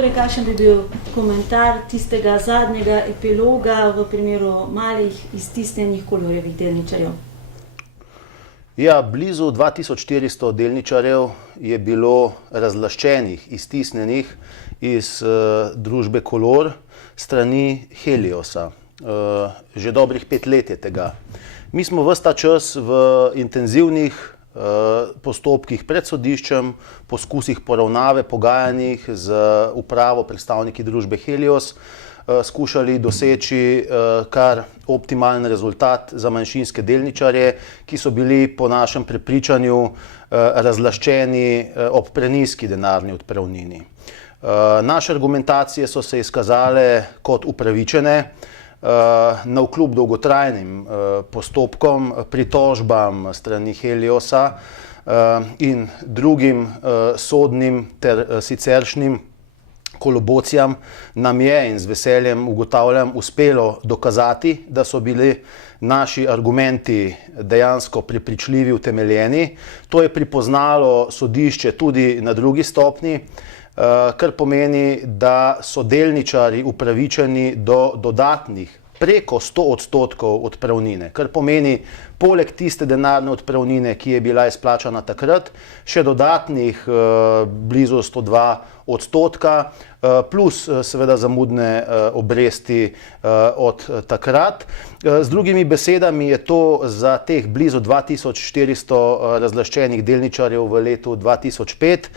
Torej, kakšen bi bil komentar tistega zadnjega epiloga v primeru malih iztisnjenih Kollorjevih delničarjev? Ja, blizu 2400 delničarjev je bilo razlaščenih, iztisnjenih iz družbe Kollor strani Heliosa. Že dobrih 5 let je tega. Mi smo ves ta čas v intenzivnih postopkih pred sodiščem, poskusih poravnave, pogajanjih z upravo, predstavniki družbe Helios, skušali doseči kar optimalen rezultat za manjšinske delničarje, ki so bili po našem prepričanju razlaščeni ob prenizki denarni odpravnini. Naše argumentacije so se izkazale kot upravičene, navkljub dolgotrajnim postopkom, pritožbam strani Heliosa in drugim sodnim ter siceršnjim kolobocijam nam je, in z veseljem ugotavljam, uspelo dokazati, da so bili naši argumenti dejansko prepričljivi, utemeljeni. To je pripoznalo sodišče tudi na drugi stopnji, kar pomeni, da so delničarji upravičeni do dodatnih preko 100% odpravnine, kar pomeni poleg tiste denarne odpravnine, ki je bila izplačana takrat, še dodatnih blizu 102%, plus seveda zamudne obresti od takrat. Z drugimi besedami je to za teh blizu 2400 razlaščenih delničarjev v letu 2005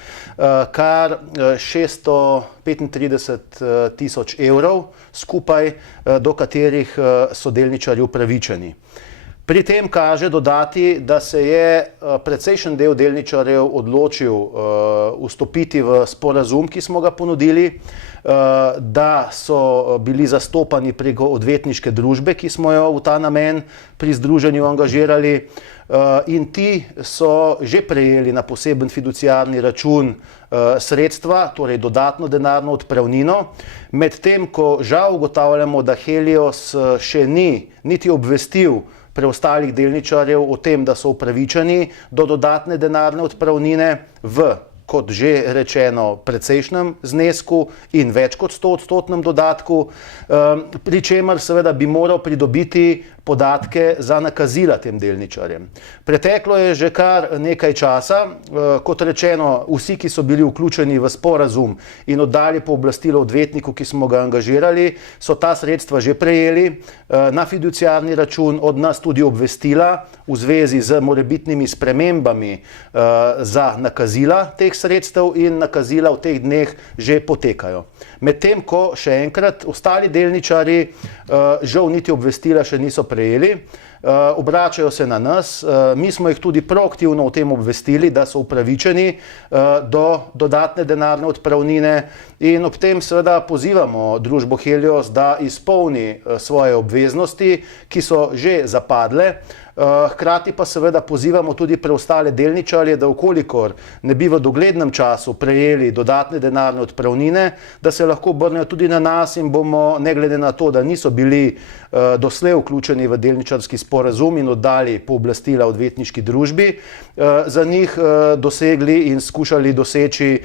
kar 635 tisoč evrov skupaj, do katerih so delničarji upravičeni. Pri tem kaže dodati, da se je precejšen del delničarjev odločil vstopiti v sporazum, ki smo ga ponudili, da so bili zastopani preko odvetniške družbe, ki smo jo v ta namen pri združenju angažirali, in ti so že prejeli na poseben fiduciarni račun sredstva, torej dodatno denarno odpravnino, medtem ko žal ugotavljamo, da Helios še ni niti obvestil preostalih delničarjev o tem, da so upravičeni do dodatne denarne odpravnine v, kot že rečeno, precejšnjem znesku in več kot 100% dodatku, pri čemer seveda bi moral pridobiti podatke za nakazila tem delničarjem. Preteklo je že kar nekaj časa, kot rečeno, vsi, ki so bili vključeni v sporazum in oddali pooblastilo odvetniku, ki smo ga angažirali, so ta sredstva že prejeli na fiduciarni račun, od nas tudi obvestila v zvezi z morebitnimi spremembami za nakazila teh sredstev, in nakazila v teh dneh že potekajo. Medtem ko še enkrat ostali delničarji žal niti obvestila še niso prejeli, obračajo se na nas, mi smo jih tudi proaktivno o tem obvestili, da so upravičeni do dodatne denarne odpravnine, in ob tem seveda pozivamo družbo Helios, da izpolni svoje obveznosti, ki so že zapadle. Hkrati pa seveda pozivamo tudi preostale delničarje, da vkolikor ne bi v doglednem času prejeli dodatne denarne odpravnine, da se lahko obrnejo tudi na nas in bomo, ne glede na to, da niso bili doslej vključeni v delničarski sporazum in oddali pooblastila odvetniški družbi, za njih dosegli in skušali doseči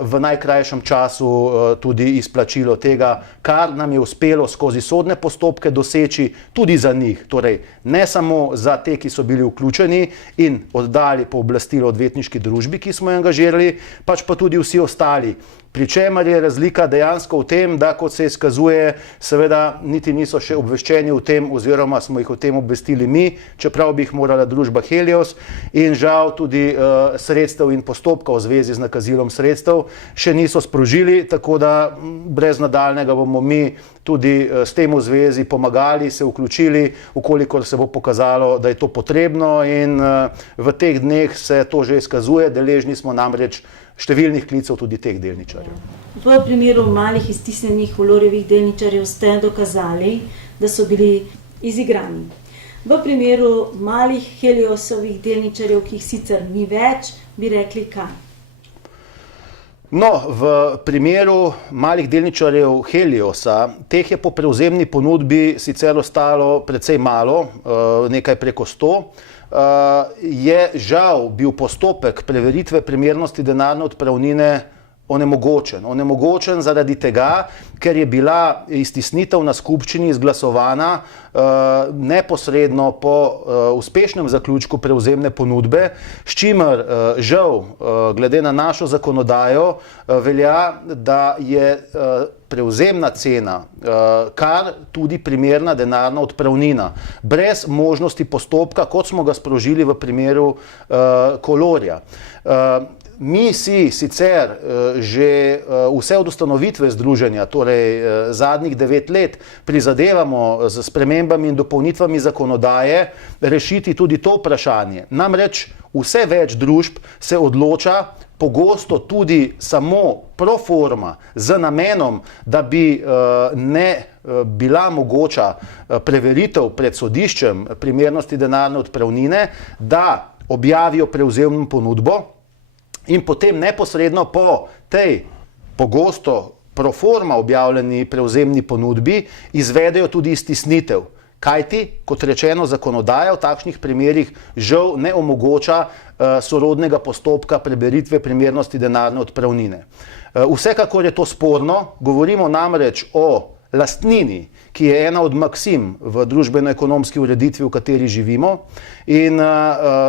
v najkrajšem času tudi izplačilo tega, kar nam je uspelo skozi sodne postopke doseči tudi za njih. Torej, ne samo za te, ki so bili vključeni in oddali pooblastilo odvetniški družbi, ki smo jo angažirali, pač pa tudi vsi ostali. Pri čemer je razlika dejansko v tem, da kot se izkazuje, seveda niti niso še obveščeni o tem, oziroma smo jih o tem obvestili mi, čeprav bi jih morala družba Helios, in žal tudi sredstev in postopka v zvezi z nakazilom sredstev še niso sprožili, tako da brez nadaljnega bomo mi tudi s tem v zvezi pomagali, se vključili, ukolikor se bo pokazalo, da je to potrebno, in v teh dneh se to že izkazuje, deležni smo namreč številnih klicev tudi teh delničarjev. V primeru malih iztisnjenih Kollorjevih delničarjev ste dokazali, da so bili izigrani. V primeru malih Heliosovih delničarjev, ki jih sicer ni več, bi rekli kaj? No, v primeru malih delničarjev Heliosa, teh je po prevzemni ponudbi sicer ostalo precej malo, nekaj preko 100, je žal bil postopek preveritve primernosti denarne odpravnine onemogočen. Onemogočen zaradi tega, ker je bila iztisnitev na skupščini izglasovana neposredno po uspešnem zaključku prevzemne ponudbe, s čimer žal, glede na našo zakonodajo, velja, da je prevzemna cena kar tudi primerna denarna odpravnina, brez možnosti postopka, kot smo ga sprožili v primeru Kolorja. Mi si sicer že vse od ustanovitve združenja, torej zadnjih 9 let, prizadevamo z spremembami in dopolnitvami zakonodaje rešiti tudi to vprašanje. Namreč vse več družb se odloča, pogosto tudi samo pro forma, z namenom, da bi ne bila mogoča preveritev pred sodiščem primernosti denarne odpravnine, da objavijo prevzemno ponudbo in potem neposredno po tej pogosto pro forma objavljeni prevzemni ponudbi izvedejo tudi iztisnitev. Kajti, kot rečeno, zakonodaja v takšnih primerih žal ne omogoča sorodnega postopka preveritve primernosti denarne odpravnine. Vsekakor je to sporno, govorimo namreč o lastnini, ki je ena od maksim v družbeno-ekonomski ureditvi, v kateri živimo, in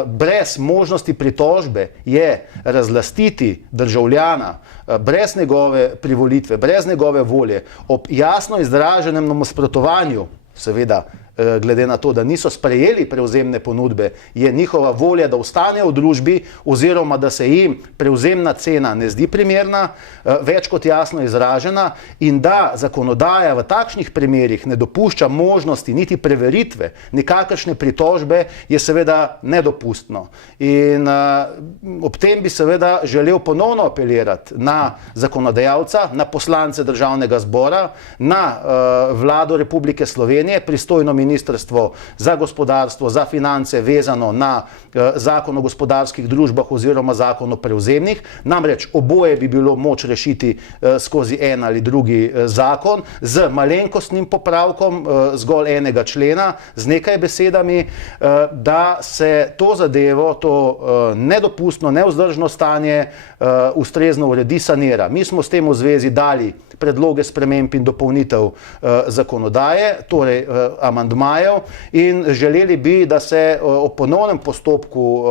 brez možnosti pritožbe je razlastiti državljana brez njegove privolitve, brez njegove volje, ob jasno izraženem nasprotovanju, seveda glede na to, da niso sprejeli prevzemne ponudbe, je njihova volja, da ostanejo v družbi oziroma da se jim prevzemna cena ne zdi primerna, več kot jasno izražena, in da zakonodaja v takšnih primerih ne dopušča možnosti niti preveritve, nikakršne pritožbe, je seveda nedopustno. In ob tem bi seveda želel ponovno apelirati na zakonodajalca, na poslance Državnega zbora, na Vlado Republike Slovenije, pristojno Ministrstvo za gospodarstvo, za finance, vezano na zakon o gospodarskih družbah oziroma zakon o prevzemnih. Namreč oboje bi bilo moč rešiti skozi en ali drugi zakon z malenkostnim popravkom zgolj enega člena, z nekaj besedami, da se to zadevo, to nedopustno, nevzdržno stanje ustrezno uredi, sanira. Mi smo s tem v zvezi dali predloge sprememb in dopolnitev zakonodaje, torej amandmajev, in želeli bi, da se o ponovnem postopku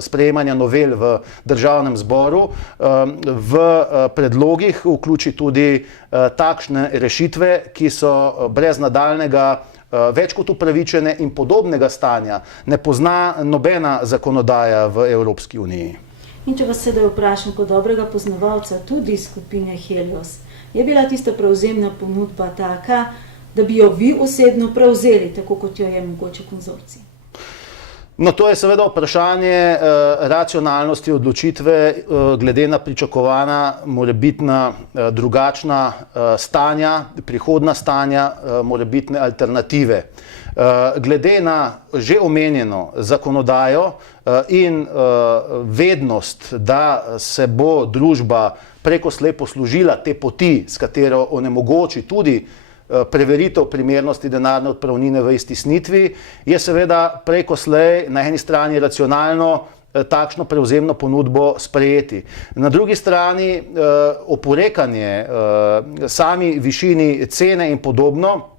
sprejemanja novel v Državnem zboru v predlogih vključi tudi takšne rešitve, ki so brez nadaljnega več kot upravičene in podobnega stanja ne pozna nobena zakonodaja v Evropski uniji. In če vas sedaj vprašam kot dobrega poznavalca tudi skupine Helios, je bila tista prevzemna ponudba taka, da bi jo vi osebno prevzeli, tako kot jo je mogoče konzorcij? No, to je seveda vprašanje racionalnosti odločitve glede na pričakovana morebitna drugačna stanja, prihodna stanja, morebitne alternative. Glede na že omenjeno zakonodajo in vednost, da se bo družba prekoslej poslužila te poti, s katero onemogoči tudi preveritev primernosti denarne odpravnine v iztisnitvi, je seveda prekoslej na eni strani racionalno takšno prevzemno ponudbo sprejeti. Na drugi strani oporekanje sami višini cene in podobno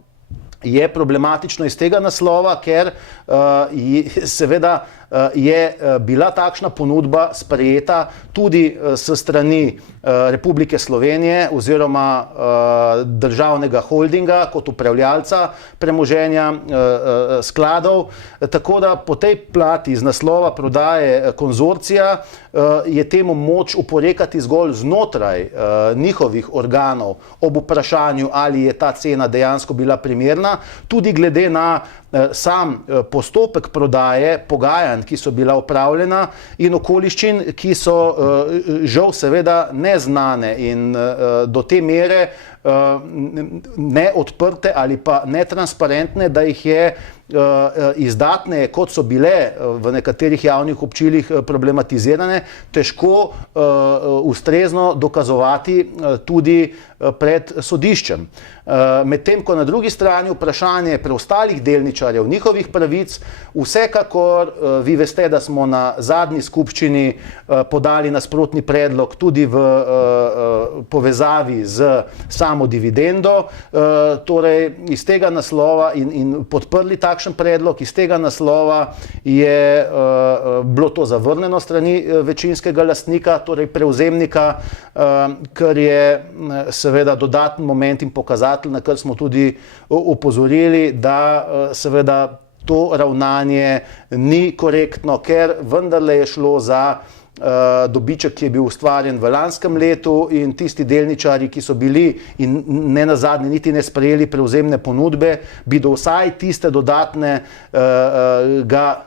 je problematično iz tega naslova, ker seveda je bila takšna ponudba sprejeta tudi s strani Republike Slovenije oziroma državnega holdinga kot upravljalca premoženja skladov, tako da po tej plati iz naslova prodaje konzorcija je temu moč oporekati zgolj znotraj njihovih organov ob vprašanju, ali je ta cena dejansko bila primerna, tudi glede na sam postopek prodaje, pogajanj, ki so bila opravljena, in okoliščin, ki so žal seveda neznane in do te mere neodprte ali pa netransparentne, da jih je izdatne, kot so bile v nekaterih javnih občilih problematizirane, težko ustrezno dokazovati tudi pred sodiščem. Medtem ko na drugi strani vprašanje preostalih delničarjev, njihovih pravic, vsekakor vi veste, da smo na zadnji skupščini podali nasprotni predlog tudi v povezavi z samo dividendo, torej iz tega naslova in podprli takšen predlog, iz tega naslova je bilo to zavrnjeno strani večinskega lastnika, torej prevzemnika, kar je seveda dodaten moment in pokazatelj, na kar smo tudi opozorili, da seveda to ravnanje ni korektno, ker vendarle je šlo za dobiček, ki je bil ustvarjen v lanskem letu in tisti delničarji, ki so bili in ne nazadnje niti ne sprejeli prevzemne ponudbe, bi do vsaj tiste dodatne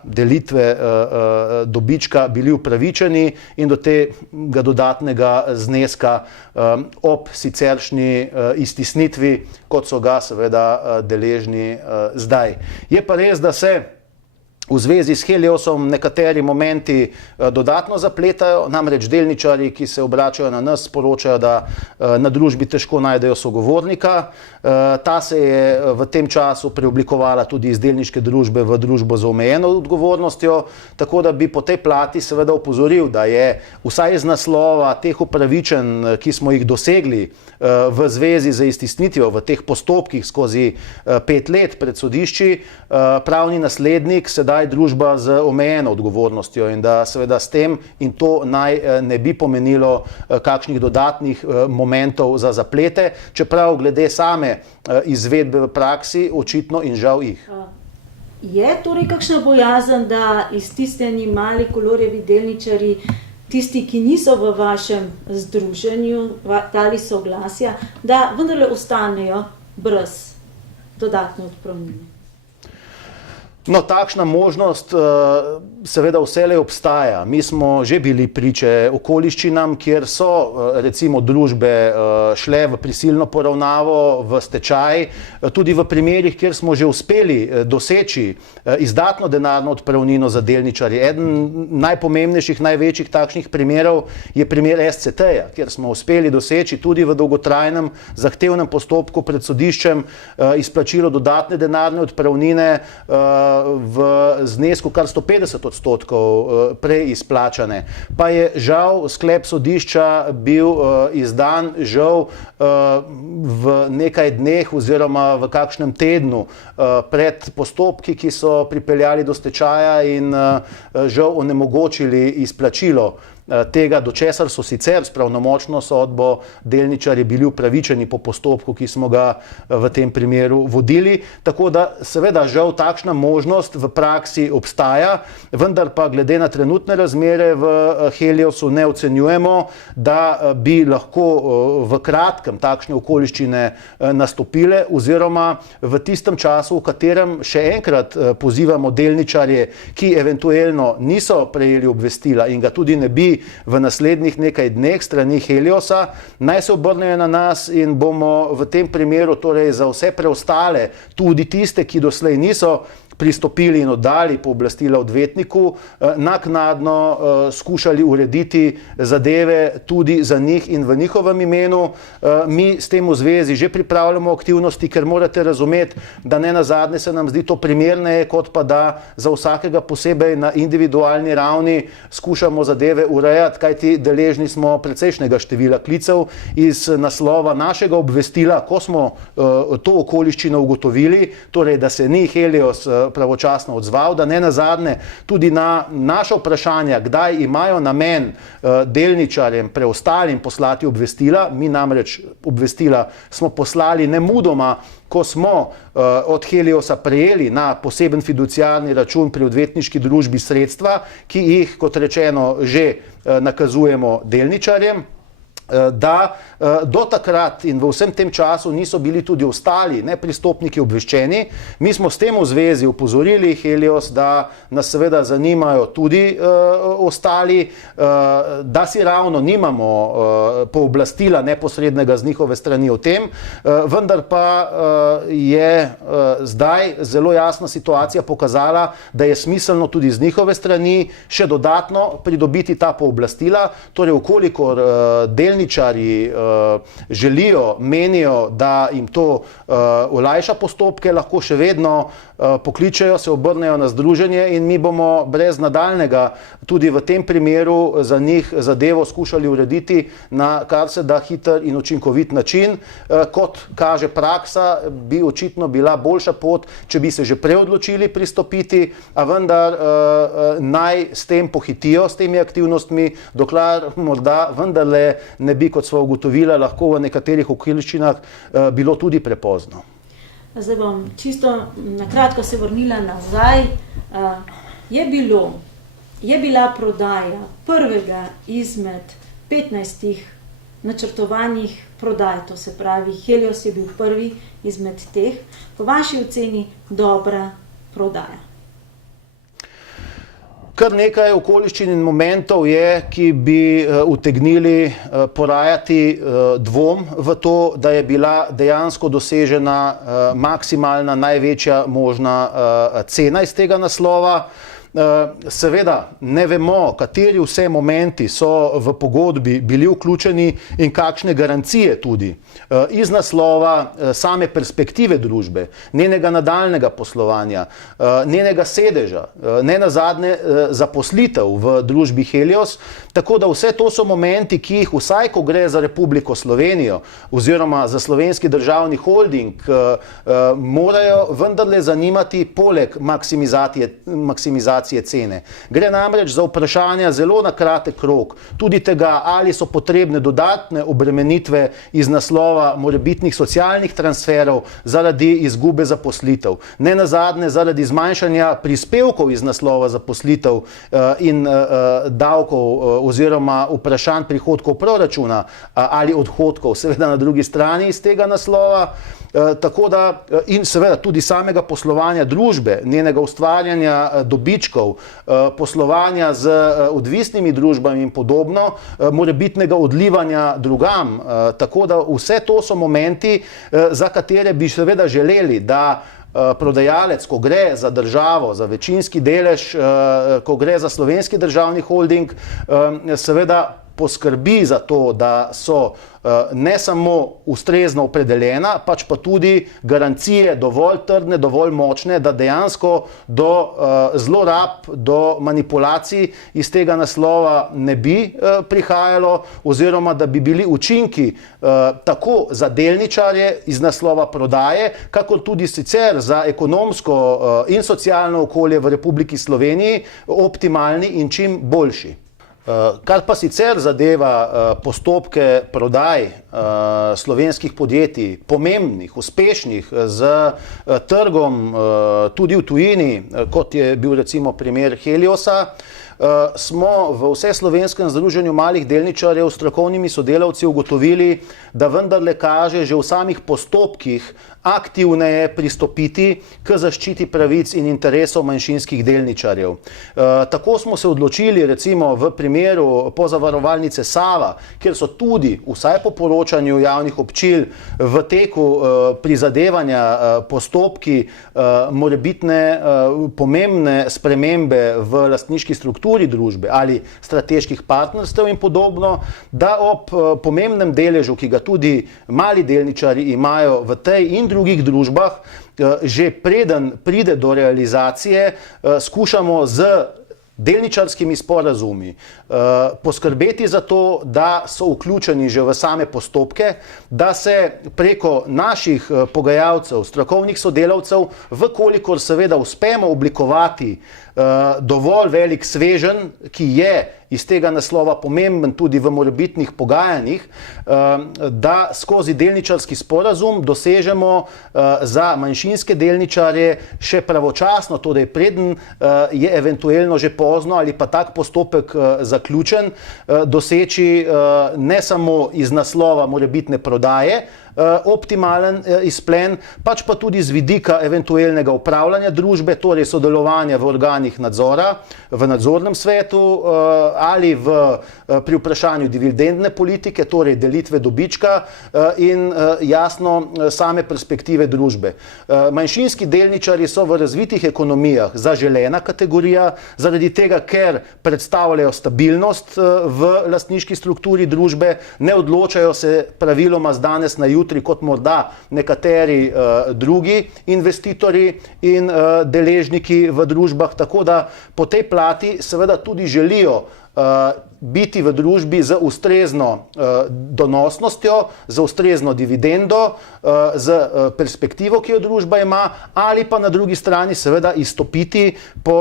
delitve dobička bili upravičeni in do tega dodatnega zneska ob siceršnji iztisnitvi, kot so ga seveda deležni zdaj. Je pa res, da se v zvezi s Heliosom nekateri momenti dodatno zapletajo, namreč delničarji, ki se obračajo na nas, sporočajo, da na družbi težko najdejo sogovornika. Ta se je v tem času preoblikovala tudi iz delniške družbe v družbo z omejeno odgovornostjo, tako da bi po tej plati seveda opozoril, da je vsaj iz naslova teh upravičenj, ki smo jih dosegli v zvezi z iztisnitvijo v teh postopkih skozi 5 let pred sodišči, pravni naslednik sedaj družba z omejeno odgovornostjo in da seveda s tem, in to naj ne bi pomenilo kakšnih dodatnih momentov za zaplete, čeprav glede same izvedbe v praksi očitno in žal jih. Je torej kakšna bojazen, da iztisnjeni mali kolorjevi delničarji, tisti, ki niso v vašem združenju, dali soglasja, da vendarle ostanejo brez dodatne odpravnine? No, takšna možnost seveda vselej obstaja. Mi smo že bili priče okoliščinam, kjer so recimo družbe šle v prisilno poravnavo, v stečaj, tudi v primerih, kjer smo že uspeli doseči izdatno denarno odpravnino za delničarje. Eden najpomembnejših, največjih takšnih primerov je primer SCT-ja, kjer smo uspeli doseči tudi v dolgotrajnem zahtevnem postopku pred sodiščem izplačilo dodatne denarne odpravnine v znesku kar 150% prej izplačane. Pa je žal sklep sodišča bil izdan žal v nekaj dneh oziroma v kakšnem tednu pred postopki, ki so pripeljali do stečaja in žal onemogočili izplačilo tega, do česar so sicer s pravnomočno sodbo delničarji bili upravičeni po postopku, ki smo ga v tem primeru vodili. Tako da seveda žal takšna možnost v praksi obstaja, vendar pa glede na trenutne razmere v Heliosu ne ocenjujemo, da bi lahko v kratkem takšne okoliščine nastopile oziroma v tistem času, v katerem še enkrat pozivamo delničarje, ki eventuelno niso prejeli obvestila in ga tudi ne bi v naslednjih nekaj dneh strani Heliosa, naj se obrnejo na nas in bomo v tem primeru torej za vse preostale, tudi tiste, ki doslej niso pristopili in oddali pooblastila odvetniku, naknadno skušali urediti zadeve tudi za njih in v njihovem imenu. Mi s tem v zvezi že pripravljamo aktivnosti, ker morate razumeti, da ne nazadnje se nam zdi to primerneje, kot pa da za vsakega posebej na individualni ravni skušamo zadeve urejati, kajti deležni smo precejšnjega števila klicev iz naslova našega obvestila, ko smo to okoliščino ugotovili, torej da se ni Helios pravočasno odzval, da ne nazadnje tudi na naša vprašanja, kdaj imajo namen delničarjem preostalim poslati obvestila. Mi namreč obvestila smo poslali nemudoma, ko smo od Heliosa prejeli na poseben fiduciarni račun pri odvetniški družbi sredstva, ki jih, kot rečeno, že nakazujemo delničarjem. da do takrat in v vsem tem času niso bili tudi ostali nepristopniki obveščeni. Mi smo s tem v zvezi upozorili Helios, da nas seveda zanimajo tudi ostali, da si ravno nimamo pooblastila neposrednega z njihove strani o tem, vendar pa je zdaj zelo jasna situacija pokazala, da je smiselno tudi z njihove strani še dodatno pridobiti ta pooblastila, torej ukolikor delničarji želijo, menijo, da jim to olajša postopke, lahko še vedno pokličejo, se obrnejo na združenje in mi bomo brez nadaljnega tudi v tem primeru za njih zadevo skušali urediti na kar se da hiter in učinkovit način. Kot kaže praksa, bi očitno bila boljša pot, če bi se že prej odločili pristopiti, a vendar naj s tem pohitijo, s temi aktivnostmi, dokler morda vendarle ne bi, kot sva ugotovila, lahko v nekaterih okoliščinah bilo tudi prepozno. Zdaj bom čisto na kratko se vrnila nazaj. Je bila prodaja prvega izmed 15 načrtovanih prodaj, to se pravi, Helios je bil prvi izmed teh, po vaši oceni dobra prodaja? Kar nekaj okoliščin in momentov je, ki bi utegnili porajati dvom v to, da je bila dejansko dosežena maksimalna, največja možna cena iz tega naslova. Seveda ne vemo, kateri vse momenti so v pogodbi bili vključeni in kakšne garancije tudi iz naslova same perspektive družbe, njenega nadaljnega poslovanja, njenega sedeža, ne nazadnje zaposlitev v družbi Helios, tako da vse to so momenti, ki jih vsaj, ko gre za Republiko Slovenijo oziroma za Slovenski državni holding, morajo vendarle zanimati poleg maksimizacije cene. Gre namreč za vprašanja zelo na kratek rok, tudi tega, ali so potrebne dodatne obremenitve iz naslova morebitnih socialnih transferov zaradi izgube zaposlitev, ne nazadnje zaradi zmanjšanja prispevkov iz naslova zaposlitev in davkov oziroma vprašanj prihodkov proračuna ali odhodkov, seveda na drugi strani iz tega naslova. Tako da in seveda tudi samega poslovanja družbe, njenega ustvarjanja dobičkov, poslovanja z odvisnimi družbami in podobno, morebitnega odlivanja drugam. Tako da vse to so momenti, za katere bi seveda želeli, da prodajalec, ko gre za državo, za večinski delež, ko gre za Slovenski državni holding, seveda poskrbi za to, da so ne samo ustrezno opredeljena, pač pa tudi garancije dovolj trdne, dovolj močne, da dejansko do zlorab, do manipulacij iz tega naslova ne bi prihajalo oziroma da bi bili učinki tako za delničarje iz naslova prodaje, kakor tudi sicer za ekonomsko in socialno okolje v Republiki Sloveniji optimalni in čim boljši. Kar pa sicer zadeva postopke prodaj slovenskih podjetij, pomembnih, uspešnih z trgom tudi v tujini, kot je bil recimo primer Heliosa, smo v Vseslovenskem združenju malih delničarjev s strokovnimi sodelavci ugotovili, da vendarle kaže že v samih postopkih aktivneje pristopiti k zaščiti pravic in interesov manjšinskih delničarjev. Tako smo se odločili recimo v primeru pozavarovalnice Sava, kjer so tudi, vsaj po poročanju javnih občil, v teku prizadevanja postopki morebitne pomembne spremembe v lastniški strukturi družbe ali strateških partnerstev in podobno, da ob pomembnem deležu, ki ga tudi mali delničarji imajo v tej in drugih družbah, že preden pride do realizacije, skušamo z delničarskimi sporazumi poskrbeti za to, da so vključeni že v same postopke, da se preko naših pogajalcev, strokovnih sodelavcev, vkolikor seveda uspemo oblikovati dovolj velik sveženj, ki je iz tega naslova pomemben tudi v morebitnih pogajanjih, da skozi delničarski sporazum dosežemo za manjšinske delničarje še pravočasno, torej preden je eventualno že pozno ali pa tak postopek zaključen, doseči ne samo iz naslova morebitne prodaje optimalen izplen, pač pa tudi z vidika eventualnega upravljanja družbe, torej sodelovanja v organih nadzora, v nadzornem svetu ali pri vprašanju dividendne politike, torej delitve dobička in jasno same perspektive družbe. Manjšinski delničarji so v razvitih ekonomijah zaželena kategorija, zaradi tega, ker predstavljajo stabilnost v lastniški strukturi družbe, ne odločajo se praviloma z danes na jutri, kot morda nekateri drugi investitorji in deležniki v družbah, tako da po tej plati seveda tudi želijo biti v družbi z ustrezno donosnostjo, z ustrezno dividendo, z perspektivo, ki jo družba ima, ali pa na drugi strani seveda izstopiti po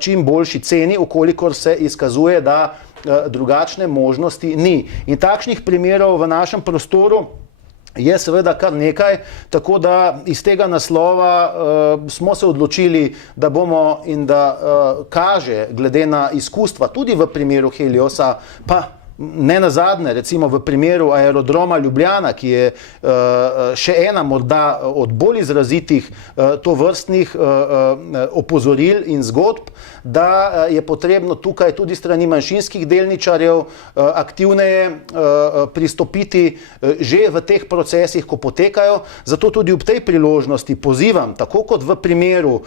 čim boljši ceni, ukolikor se izkazuje, da drugačne možnosti ni. In takšnih primerov v našem prostoru je seveda kar nekaj, tako da iz tega naslova smo se odločili, da bomo in da kaže, glede na izkustva, tudi v primeru Heliosa, pa ne nazadnje, recimo v primeru Aerodroma Ljubljana, ki je še ena morda od bolj izrazitih tovrstnih opozoril in zgodb, da je potrebno tukaj tudi strani manjšinskih delničarjev aktivneje pristopiti že v teh procesih, ko potekajo. Zato tudi ob tej priložnosti pozivam, tako kot v primeru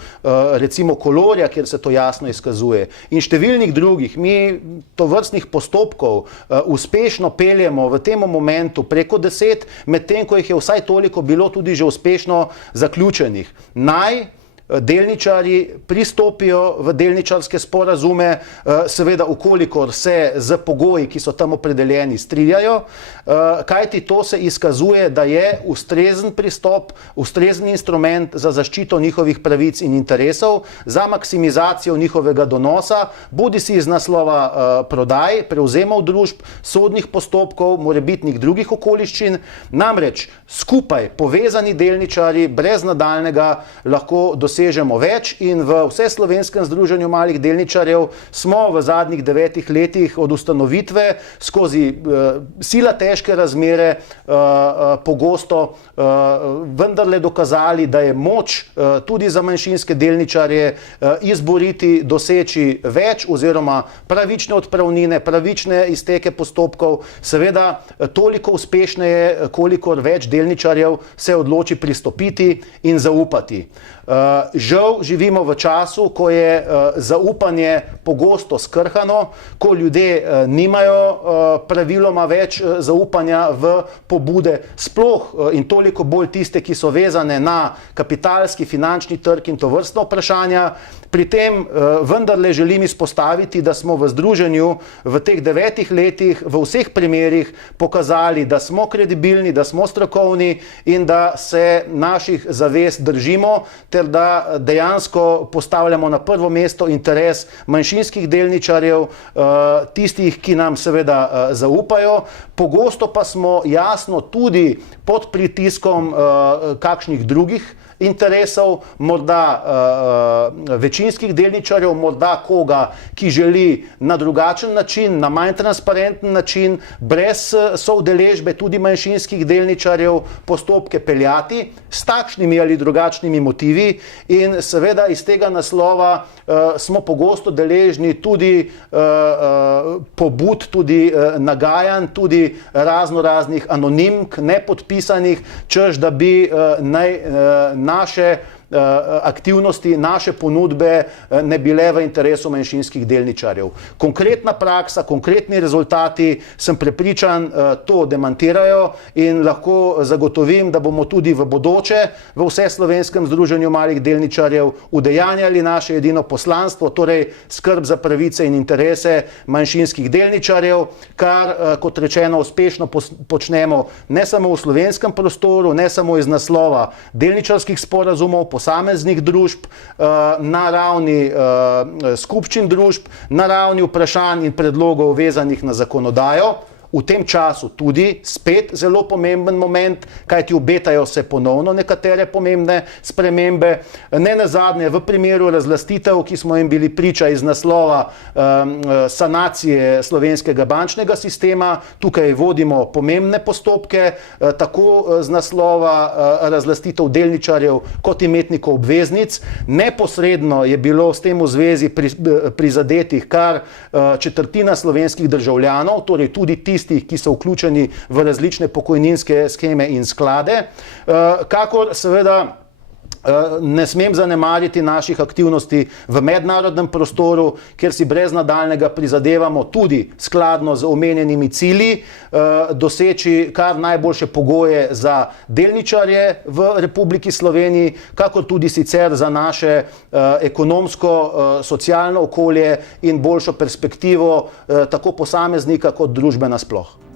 recimo Kolorja, kjer se to jasno izkazuje, in številnih drugih, mi tovrstnih postopkov uspešno peljemo v tem momentu preko 10, medtem ko jih je vsaj toliko bilo tudi že uspešno zaključenih. Naj delničarji pristopijo v delničarske sporazume, seveda ukolikor se z pogoji, ki so tam opredeljeni, strinjajo, kajti to se izkazuje, da je ustrezen pristop, ustrezen instrument za zaščito njihovih pravic in interesov, za maksimizacijo njihovega donosa, bodisi iz naslova prodaj, prevzemov družb, sodnih postopkov, morebitnih drugih okoliščin. Namreč skupaj povezani delničarji brez nadaljnega lahko dosežemo več in v Vseslovenskem združenju malih delničarjev smo v zadnjih 9 letih od ustanovitve skozi sila težke razmere pogosto vendarle dokazali, da je moč tudi za manjšinske delničarje izboriti, doseči več oziroma pravične odpravnine, pravične izteke postopkov, seveda toliko uspešneje, kolikor več delničarjev se odloči pristopiti in zaupati. Žal živimo v času, ko je zaupanje pogosto skrhano, ko ljudje nimajo praviloma več zaupanja v pobude, sploh in toliko bolj tiste, ki so vezane na kapitalski, finančni trg in tovrstna vprašanja. Pri tem vendarle želim izpostaviti, da smo v združenju v teh 9 letih v vseh primerih pokazali, da smo kredibilni, da smo strokovni in da se naših zavez držimo, ter da dejansko postavljamo na prvo mesto interes manjšinskih delničarjev, tistih, ki nam seveda zaupajo. Pogosto pa smo jasno tudi pod pritiskom kakšnih drugih interesov, morda večinskih delničarjev, morda koga, ki želi na drugačen način, na manj transparenten način, brez soudeležbe tudi manjšinskih delničarjev postopke peljati s takšnimi ali drugačnimi motivi in seveda iz tega naslova smo pogosto deležni tudi pobud, tudi nagajanj, tudi raznih anonimk, nepodpisanih, češ da bi naše aktivnosti, naše ponudbe ne bile v interesu manjšinskih delničarjev. Konkretna praksa, konkretni rezultati, sem prepričan, to demantirajo in lahko zagotovim, da bomo tudi v bodoče v Vseslovenskem združenju malih delničarjev udejanjali naše edino poslanstvo, torej skrb za pravice in interese manjšinskih delničarjev, kar, kot rečeno, uspešno počnemo ne samo v slovenskem prostoru, ne samo iz naslova delničarskih sporazumov, posameznih družb, na ravni skupščin družb, na ravni vprašanj in predlogov vezanih na zakonodajo. V tem času tudi spet zelo pomemben moment, kajti obetajo se ponovno nekatere pomembne spremembe. Ne nazadnje v primeru razlastitev, ki smo jim bili priča iz naslova sanacije slovenskega bančnega sistema, tukaj vodimo pomembne postopke, tako z naslova razlastitev delničarjev kot imetnikov obveznic. Neposredno je bilo s tem v zvezi prizadetih kar četrtina slovenskih državljanov, torej tudi tistih, ki so vključeni v različne pokojninske sheme in sklade, kakor seveda ne smem zanemariti naših aktivnosti v mednarodnem prostoru, kjer si brez nadaljnega prizadevamo tudi skladno z omenjenimi cilji doseči kar najboljše pogoje za delničarje v Republiki Sloveniji, kakor tudi sicer za naše ekonomsko, socialno okolje in boljšo perspektivo tako posameznika kot družbe nasploh.